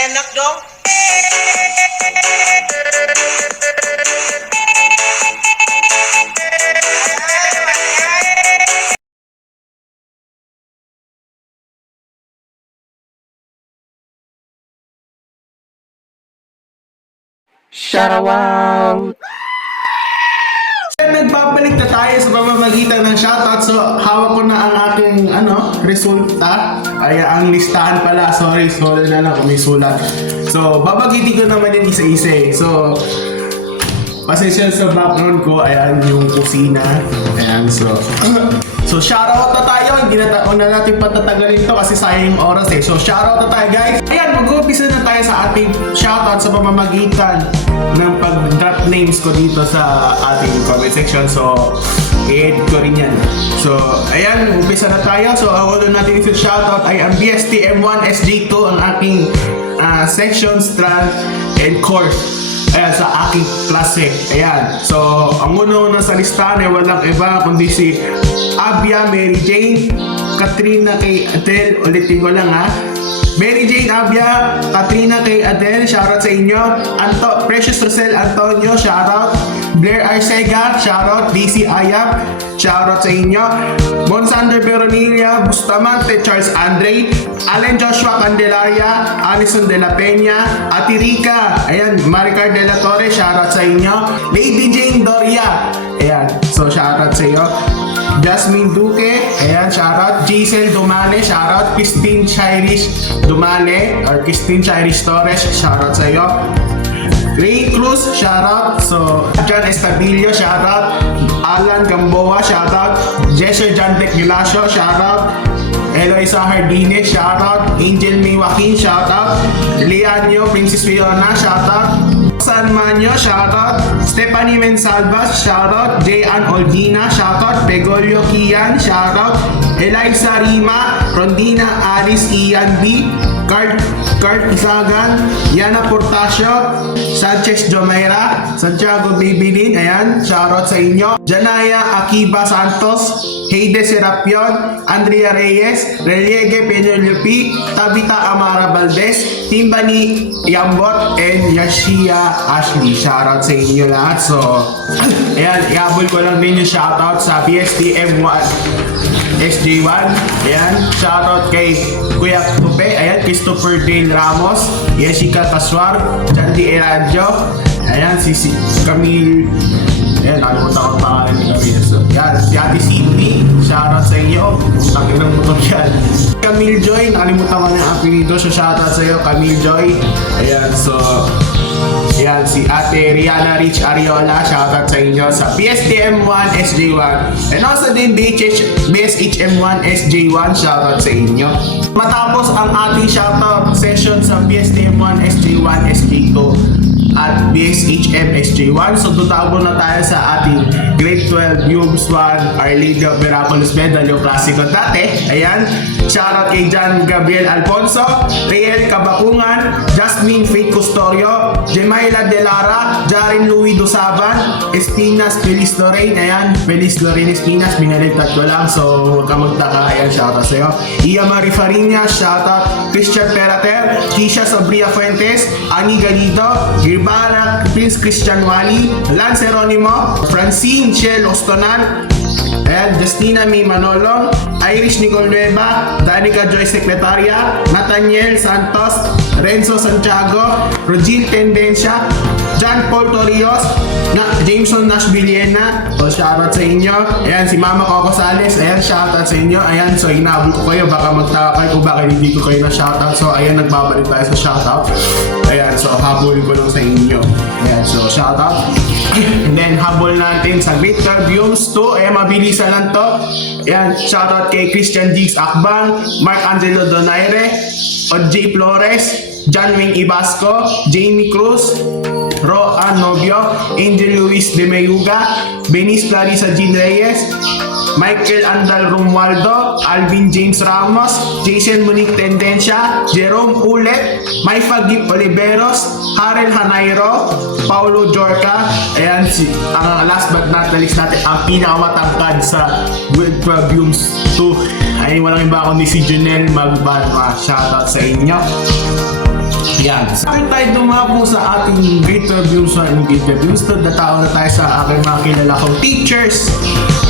Enak dong. Shout out! Nagbabalik na tayo sa pamamagitan ng shoutout. So, hawak ko na ang aking resulta. Ay, ang listahan pala. Sorry na lang kung may sulat. So, babagitin ko naman yung isa-isa eh. So, pasensya sa background ko. Ayan, yung kusina. Ayan, so shoutout na tayo. Hindi na natin patatagalin to kasi sayang yung oras eh. So, shoutout na tayo guys. Ayan, mag-uumpisa na tayo sa ating shoutout sa pamamagitan ng pag-drop names ko dito sa ating comment section. So, i-edit ko rin yan. So, ayan, umpisa na tayo. So, ang una natin ito shoutout ay ang BSTM1SJ2, ang aking section, strand, and course. Ayan, sa aking klase. Ayan. So, ang una sa listahan ay walang iba kundi si Abia Mary Jane, Katrina kay Adele. Ulitin ko lang ha. Mary Jane Abia, Katrina kay Adele, shoutout sa inyo. Precious Rosel Antonio, shoutout. Blair Arcega, shoutout. DC Ayap, shoutout sa inyo. Monsander Veronica Bustamante, Charles Andre, Allen Joshua Candelaria, Alison De La Peña, Ati Rica, ayan, Maricar De La Torre, shoutout sa inyo. Lady Jane Doria, ayan, so shoutout sa iyo. Jasmine Duque, ayan, shoutout. Giselle Dumane, shoutout. Christine Chirish Dumane, or Christine Chirish Torres, shoutout sa iyo. Ray Cruz, shoutout. So, John Estabilio, shoutout. Alan Gamboa, shoutout. Jesser John Deculacio, shoutout. Eloisa Hardines, shoutout. Angel May Joaquin, shoutout. Leanio Princess Fiona, shoutout. San Manyo, shoutout. Stephanie Mensalvas, shoutout. J.Ann Olgina, shoutout. Begolio Kian, shoutout. Eliza Rima, Rondina Alice Ian B, Cart Isagan, Yana Portasio, Sanchez Jomaira, Santiago Bibilin, ayan, shoutout sa inyo. Janaya Akiba Santos, Heide Serapion, Andrea Reyes, Reliege Peñolio P, Tabita Amara Valdez, Timbani Yambot, and Yashia Ashley. Shoutout sa inyo lahat. So, ayan, ihabol ko lang din yung shoutout sa PSTM1 SJ1. Ayan, shoutout kay Kuya Tupe, ayan, Christopher Dale Ramos, Jessica Taswar, Jandy Eranjo, ayan, si Camille, ayan, nakalimutan ko pangalan ni Camille. So, ayan, si Ate Cindy, shoutout sa iyo, takinang mo yan. Camille Joy, nakalimutan ko na yung apelido, so shoutout sa iyo, Camille Joy. Ayan, so, ayan, si Ate Rihanna Rich Ariola, shoutout sa inyo sa PSTM1 SJ1. And also din BSHM1 SJ1, shoutout sa inyo. Matapos ang ating shoutout session sa PSTM1 SJ1 SJ2 at BSHM SJ1, so tutago na tayo sa ating Grade 12 Yubs 1 Our Lady of Miraculous Medal, yung klasiko dati. Ayan, shoutout kay John Gabriel Alfonso, Riel Kabakungan, Jasmine Faith Custorio, Jemaila De Lara, Jaren Louis Dosaban, Espinas Feliz Lorraine, ayan, Feliz Lorraine Espinas, binalitat ko lang, so huwag ka magtaka, ayan, shoutout sa'yo. Iya Marie Fariña, shoutout. Christian Perater, Kisha Sabria Fuentes, Ani Galito, Girbala Prince Christian Wali, Lance Jeronimo, Francine Shell Ostonan, ayan, Justina May Manolong, Irish Nicole Nueva, Danica Joy Secretaria, Nathaniel Santos, Renzo Santiago, Rogil Tendencia, John Paul Torrios, Jameson Nash Villena, so shoutout sa inyo. Ayan, si Mama Coco Sales, ayan, shoutout sa inyo. Ayan, so hinabol ko kayo, baka magtaka kayo kung bakit hindi ko kayo na shoutout. So ayan, nagbabalik tayo sa shoutout. Ayan, so habulin ko lang sa inyo. Ayan, so shoutout. And then habol natin sa Great Carbiums 2, ayan, mabilisan lang to. Ayan, shoutout kay Christian Jigs Akbang, Mark Angelo Donaire, J. Flores, John Wayne Ibasco, Jamie Cruz, Roan Novio, Angel Luis de Mayuga, Benice Clarissa Jean Reyes, Michael Andal Romualdo, Alvin James Ramos, Jason Monique Tendencia, Jerome Ulet, Maifa Gip Oliveros, Harel Hanairo, Paulo Jorca, ayan, ang last but not the least natin, ang pinakamatangkad sa World Club Yums 2. ay walang iba kundi si Junel Magbanwa. Shoutout sa inyo. Yan. Bakit tayo dumapo sa ating greater views and greater views? Natawag na tayo sa aking mga kilala kong teachers.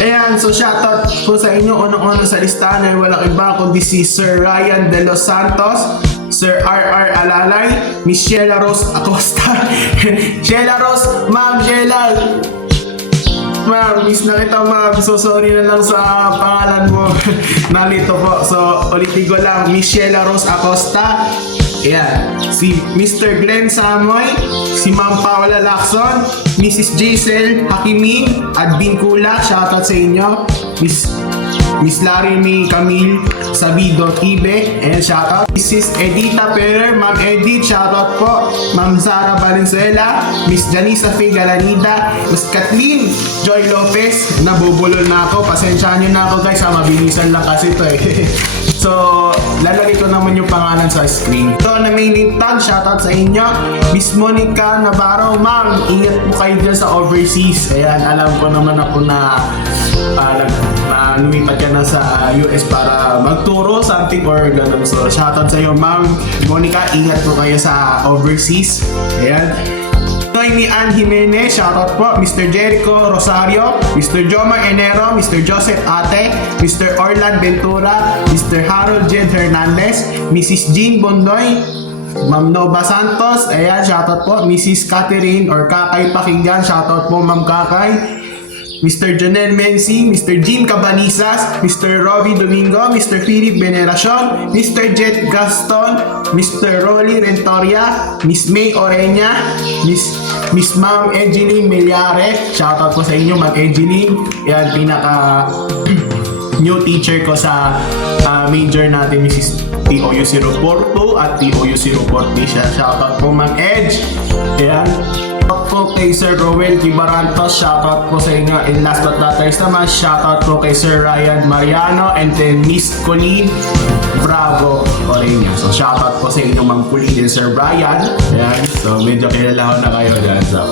Ayan, so shoutout po sa inyo. Unang-una sa listahan ay walang iba kundi si Sir Ryan De Los Santos, Sir R.R. Alalay, Miss Sheila Rose Acosta. Sheila Rose, Ma'am Sheila. Ma'am, miss na kita ma'am. So sorry na lang sa pangalan mo. Nalito po. So ulitin ko lang, Miss Sheila Rose Acosta. Ayan, si Mr. Glenn Samoy, si Ma'am Paula Lacson, Mrs. Giselle Hakimin, Advin Kula, shoutout sa inyo. Miss Larimie Camille Sabido Ibe, and shoutout. Mrs. Edita Perer, Ma'am Edith, shoutout po. Ma'am Sara Valenzuela, Miss Janisa Faye Galanida, Miss Kathleen Joy Lopez. Nabubulol na ako, pasensyahan nyo na ako guys, mabilisan lang kasi ito eh. So, lalagay ko naman yung pangalan sa screen. So, na main tag, shoutout sa inyo. Miss Monica Navarro, ma'am, ingat po kayo dyan sa overseas. Ayan, alam ko naman ako na lumipat ka na sa US para magturo, something or ganun. So, shoutout sa iyo, ma'am Monica, ingat po kayo sa overseas. Ayan. Ni Ann Jimenez, shoutout po. Mr. Jericho Rosario, Mr. Jomar Enero, Mr. Joseph Ate, Mr. Orlan Ventura, Mr. Harold Jed Hernandez, Mrs. Jean Bondoy, Ma'am Nova Santos, ayan, shoutout po. Mrs. Catherine or Kakay Pakinggan, shoutout po Ma'am Kakay. Mr. Jonel Mensi, Mr. Jean Cabanisas, Mr. Robbie Domingo, Mr. Philip Veneracion, Mr. Jet Gaston, Mr. Rolly Rentoria, Miss May Orenya, Miss Ma'am Angeline Meliare, shoutout po sa inyo Ma'am Angeline, yan pinaka new teacher ko sa major natin, Mrs. TOU 042 at TOU 040 siya, shoutout po Ma'am Edge, yan. Shoutout po kay Sir Roel Gibarantos, shoutout po sa inyo. And last but not least naman, shoutout po kay Sir Ryan Mariano and then Miss Colleen Bravo Orenia. So shoutout po sa inyo Ma'am Colleen and Sir Brian. Ayan, so medyo kilala ko na kayo dyan sa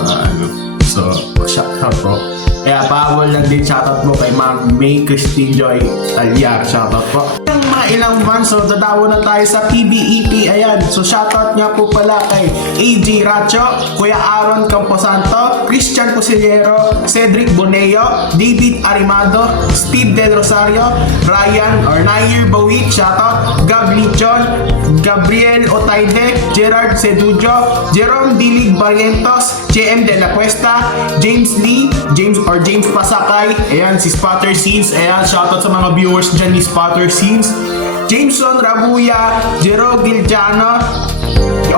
so shoutout po. Kaya bawal lang din shoutout po kay Ma'am May Christine Joy Talyar, shoutout po. Yung mga ilang months, so dadawo na tayo sa PBEP, ayan. So shoutout nga po pala kay AJ Racho, Kuya Aaron Camposanto, Christian Pusillero, Cedric Boneo, David Arimado, Steve Del Rosario, Ryan or Nair Bawit, shoutout, Gab Lichon, Gabriel Otaide, Gerard Sedujo, Jerome Dilig Barrientos, JM De La Cuesta, James Lee, James Pasakay, ayan, si Spotter Scenes, ayan, shoutout sa mga viewers dyan ni Spotter Scenes, Jameson Rabuya, Jero Gilciano,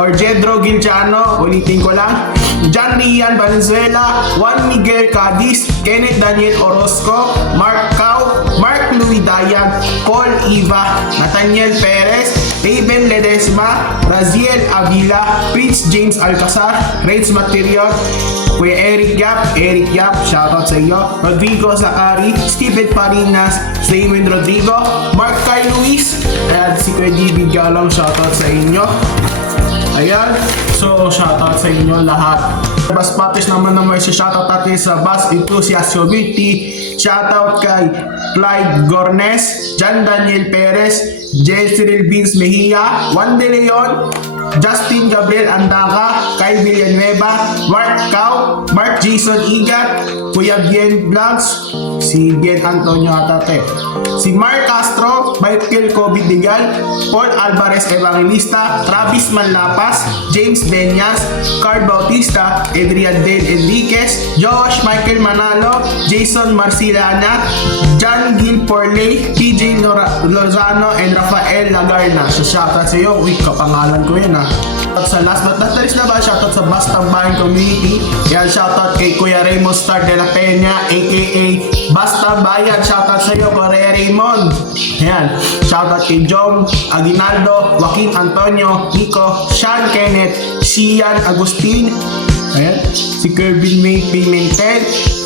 or Jedro Gilciano, ulitin ko lang, John Rian Valenzuela, Juan Miguel Cadiz, Kenneth Daniel Orozco, Mark Cao, Mark Louis Dayag, Paul Iva, Nathaniel Perez, Raven Ledesma, Raziel Avila, Prince James Alcazar, Rage Material, Kuya Eric Yap, shoutout sa iyo, Rodrigo Zakari, Steven Parinas, Damon Rodrigo, Mark Kai Luis, ayan, si Kuya David Galong, shoutout sa inyo. Ayan, so shoutout sa inyo lahat. Bas Patis naman si shoutout natin sa Bas Enthusiast Committee. Shoutout kay Clyde Gornes, John Daniel Perez, Jezreel Vince Mejia, Juan De Leon, Justin Gabriel Andaca, Kyle Villanueva, Mark Cao, Mark Jason Igat, Kuya Bien Vlogs, si Bien Antonio Atate, si Mark Castro, Michael Kobe Digal, Paul Alvarez Evangelista, Travis Manlapas, James Benyas, Carl Bautista, Adrian Dale Enriquez, Josh Michael Manalo, Jason Marcilana, John Gil Porley, PJ Lozano, and Rafael Lagarna. So shoutout sa iyo, uy, kapangalan ko yan. Sa last but not least naman, shoutout sa Bastambayan Community. Yan, shoutout kay Kuya Raymond Star de la Peña, aka Bastambayan. Shoutout sa iyo, Kuya Raymond. Yan, shoutout kay Jom Aguinaldo, Joaquin Antonio, Nico, Sean Kenneth, Sian Agustin, ayan, si Kervin May Pimentel,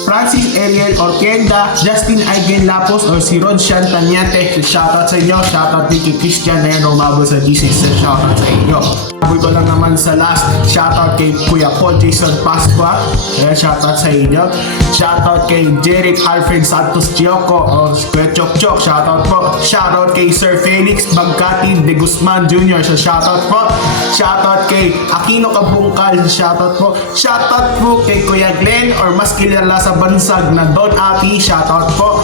Francis Ariel Ortienda, Justin Aigen Lapos, or si Rod Sean Tanyate. Shoutout sa inyo. Shoutout din kay Christian na yan umabot sa G6. Shoutout sa inyo. Sabi ko lang naman sa last, shoutout kay Kuya Paul Jason Pasqua. Ayan, shoutout sa inyo. Shoutout kay Jeric Alfred Santos Gioco, o Kuya Chok Chok. Shoutout po. Shoutout kay Sir Felix Bagcati de Guzman Jr. So shoutout po. Shoutout kay Aquino Kabungkal. Shoutout po. Shoutout po kay Kuya Glenn, or mas kilala sa bansag na Don Ati. Shoutout po.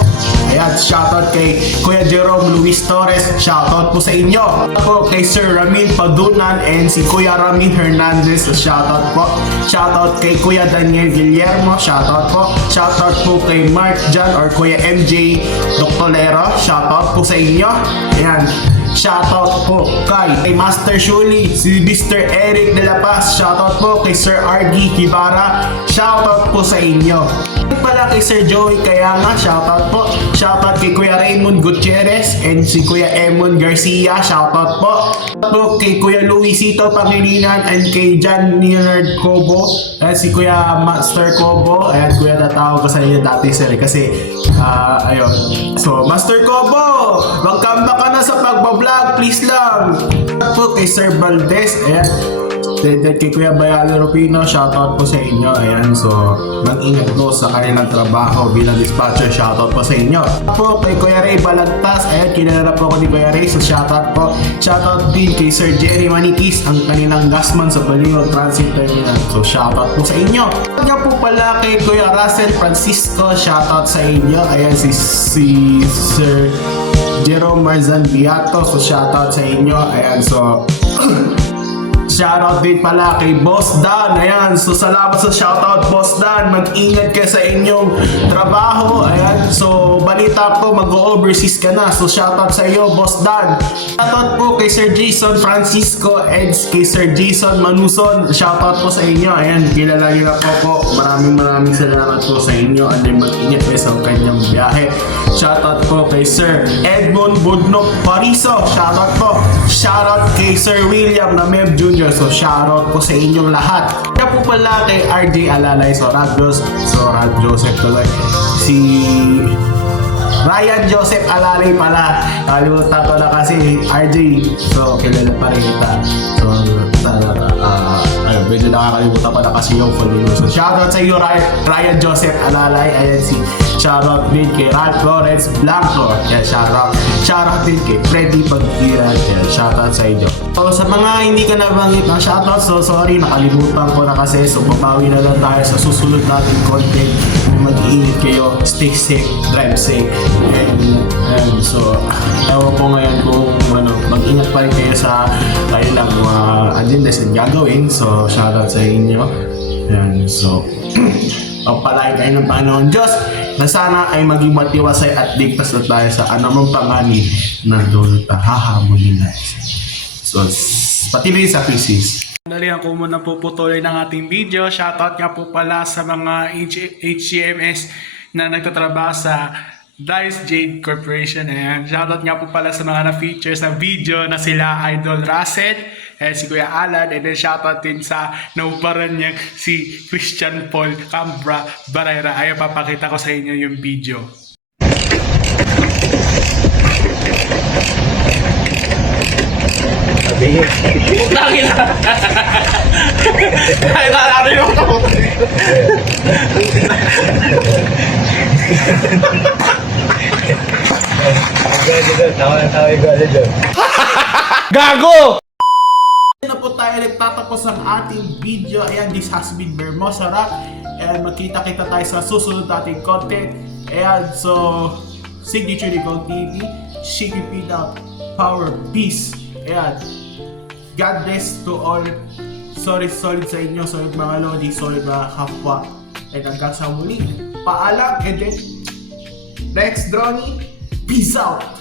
Ayan, shoutout kay Kuya Jerome Luis Torres. Shoutout po sa inyo. Po kay Sir Ramin Padunan and si Kuya Ramin Hernandez. Shoutout po. Shoutout kay Kuya Daniel Guillermo. Shoutout po. Shoutout po kay Mark John or Kuya MJ Doctolero. Shoutout po sa inyo. Ayan. Shoutout po kay Master Shuli, si Mr. Eric De La Paz. Shoutout po kay Sir RD Kibara. Shoutout po sa inyo. Pala kay Sir Joey Kayanga. Shoutout po. Shoutout kay Kuya Raymond Gutierrez and si Kuya Emon Garcia. Shoutout po. Po kay Kuya Luisito Pangilinan and kay John Leonard Cobo. Ayan, si Kuya Master Cobo. Ayan, Kuya, tatawag ko sa inyo dati sir kasi ayun. So Master Cobo, welcome back ka na sa pagbablog, please lang. Po kay Sir Valdez. Ayan, kay Kuya Bayalo Rupino, shoutout po sa inyo. Ayan, so mag-ingat po sa kanilang trabaho bilang dispatcher. Shoutout po sa inyo. Po kay Kuya Ray Balagtas. Ayan, kilala po ako ni Kuya Ray, so shoutout po. Shoutout din kay Sir Jerry Manikis, ang kanilang gasman sa Baliwag Transit Terminal. So shoutout po sa inyo. Kanya po pala kay Kuya Russell Francisco. Shoutout sa inyo. Ayan, si Sir Jerome Marzan Biato. So shoutout sa inyo. Ayan, so shoutout din pala kay Boss Dan. Ayan, so salamat sa shoutout Boss Dan. Mag-ingat ka sa inyong trabaho. Ayan, so balita po mag-overseas ka na. So shoutout sa iyo Boss Dan. Shoutout po kay Sir Jason Francisco and kay Sir Jason Manuson. Shoutout po sa inyo. Ayan, kilala nyo na po. Maraming salamat po sa inyo. And mag-ingat kayo sa kanyang biyahe. Shoutout po kay Sir Edmond Budnok Pariso. Shoutout po. Shoutout kay Sir William Nameb Jr. So shoutout po sa inyong lahat. Kaya po pala kay RJ Alalay Sorag Joseph tuloy. Si Ryan Joseph Alalay pala. Kalimutan ko na kasi RJ. So kilala pa rin kita. So medyo nakakalimutan ko na kasi yung full name. So shoutout sa iyo Ryan Joseph Alalay. Ayan, si shoutout din kay Ralph Lawrence Blanco. Yan, shoutout din kay Freddy Pagkiran. Yan, shoutout sa inyo. So sa mga hindi ka nabanggit ng shoutout, so sorry, nakalimutan ko na kasi. So babawi na lang tayo sa susunod nating content. Mag-iingat kayo, stay safe, drive safe. And so ewan ko ngayon kung mag-ingat pa rin kayo sa kailang agendas na gagawin. So shoutout sa inyo. Yan, so pagpalain kayo ng Panginoon Diyos na sana ay maging matiwasay at ligtas na tayo sa anumang panganib na doon hahamulin natin. So, patuloy sa thesis. Dalihan ko muna po putuloy ng ating video. Shoutout nga po pala sa mga HCMS na nagtatrabaho sa Dice Jade Corporation. Ayan. Shoutout nga po pala sa mga na-feature sa video na sila Idol Russell, si Kuya Alan, and then shoutout din sa nauparan niya si Christian Paul Cambra Barrera. Ayan, papakita ko sa inyo yung video. Putangin na! Ay, natin yung Gago! Na po tayo nagtatapos ang ating video. Ayan, this has been Bermosa Rock. And magkita-kita tayo sa susunod nating content. Ayan, so Signature Nicole TV, Shiki Pina, Power, Peace. Ayan, God bless to all. Solid sa inyo, solid mga lodi, solid mga kapwa. And hanggang sa muli, paalam, and then next Droney, peace out!